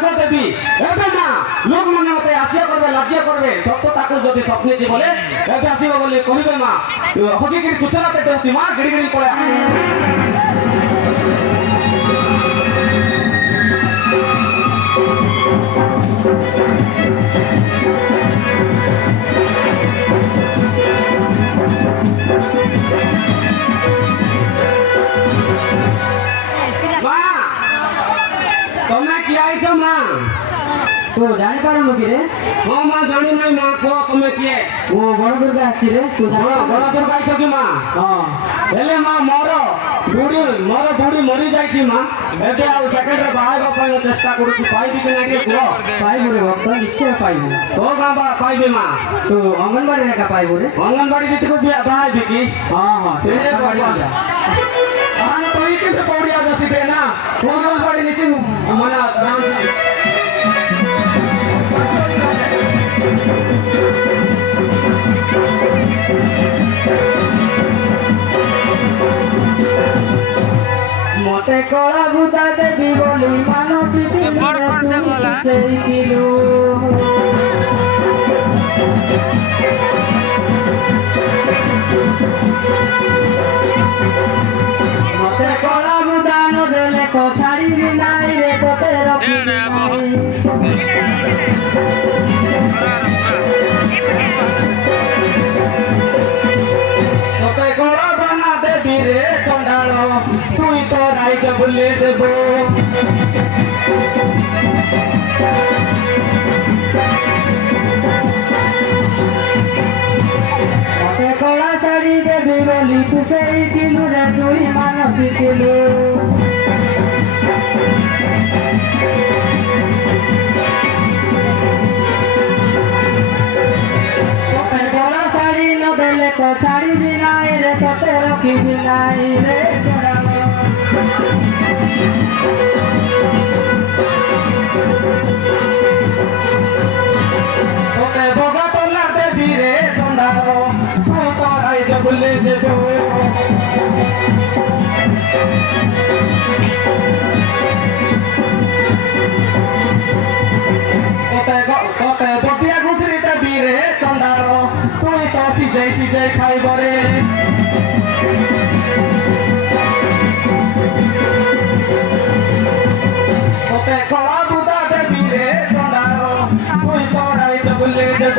রাগ দেবী এবে মা লোক মানে মতে আসিয়া করবে লাজিয়া করবে সত্য তাকে যদি স্বপ্নেছি বলে এবে আসিব বলে কহিবে মা হকিকির সূচনাতে দেউছি মা গিড়ি গিড়ি পড়ে তুমি কি আইছ মা তো জানি পারু কি রে হ্যাঁ মা জানি নাই মা কো তুমি কি ও বড় দুর্গা আসছি রে তুই বড় বড় দুর্গা আইছ কি মা হ্যাঁ হেলে মা মোর বুড়ি মরি যাইছি মা এবে আর সেকেন্ড রে বাহাইবা ପାଇଁ চেষ্টা করুছি পাইবি কি না কে কো পাইবো রে ভক্ত নিশ্চয় পাইবো তো গাবা পাইবি মা তো অঙ্গনবাড়ি রেখা পাইবো রে অঙ্গনবাড়ি দিতে কো বাহাইবি কি হ্যাঁ হ্যাঁ তে বাড়ি আনা তো এই কিন্তু পৌড়িয়া যাসিবে না অঙ্গনবাড়ি নিছি মানে রাম মতে কলা বুদা দেবী বলি মানসী সেই কিলো মতে কলা বুদা নদেলে কো ছাড়িবি নাই রে তোতে রখিবি নাই তোকে কলা বানা দেবি রে চন্ডাল তুই তো রাইজ বলে দেব মতে কলা শাড়ি দেবী বলি তু সেই কিলু রে তুই মানসী কিলু তোতে কলা শাড়ি নদেলে কো ছাড়িবি নাই রে তোতে রখিবি নাই রে চড়াল তোকে বগা তোলার দেবি রে চন্ডাল তুই তো রাইজ বলে দেব তোকে বটিয়া ঘুষরি দেবি রে চন্ডাল তুই তো সিজে খাইব রে তোকে কলা বুদা দেবি রে চন্ডাল তুই তো রাইজ বলে দেব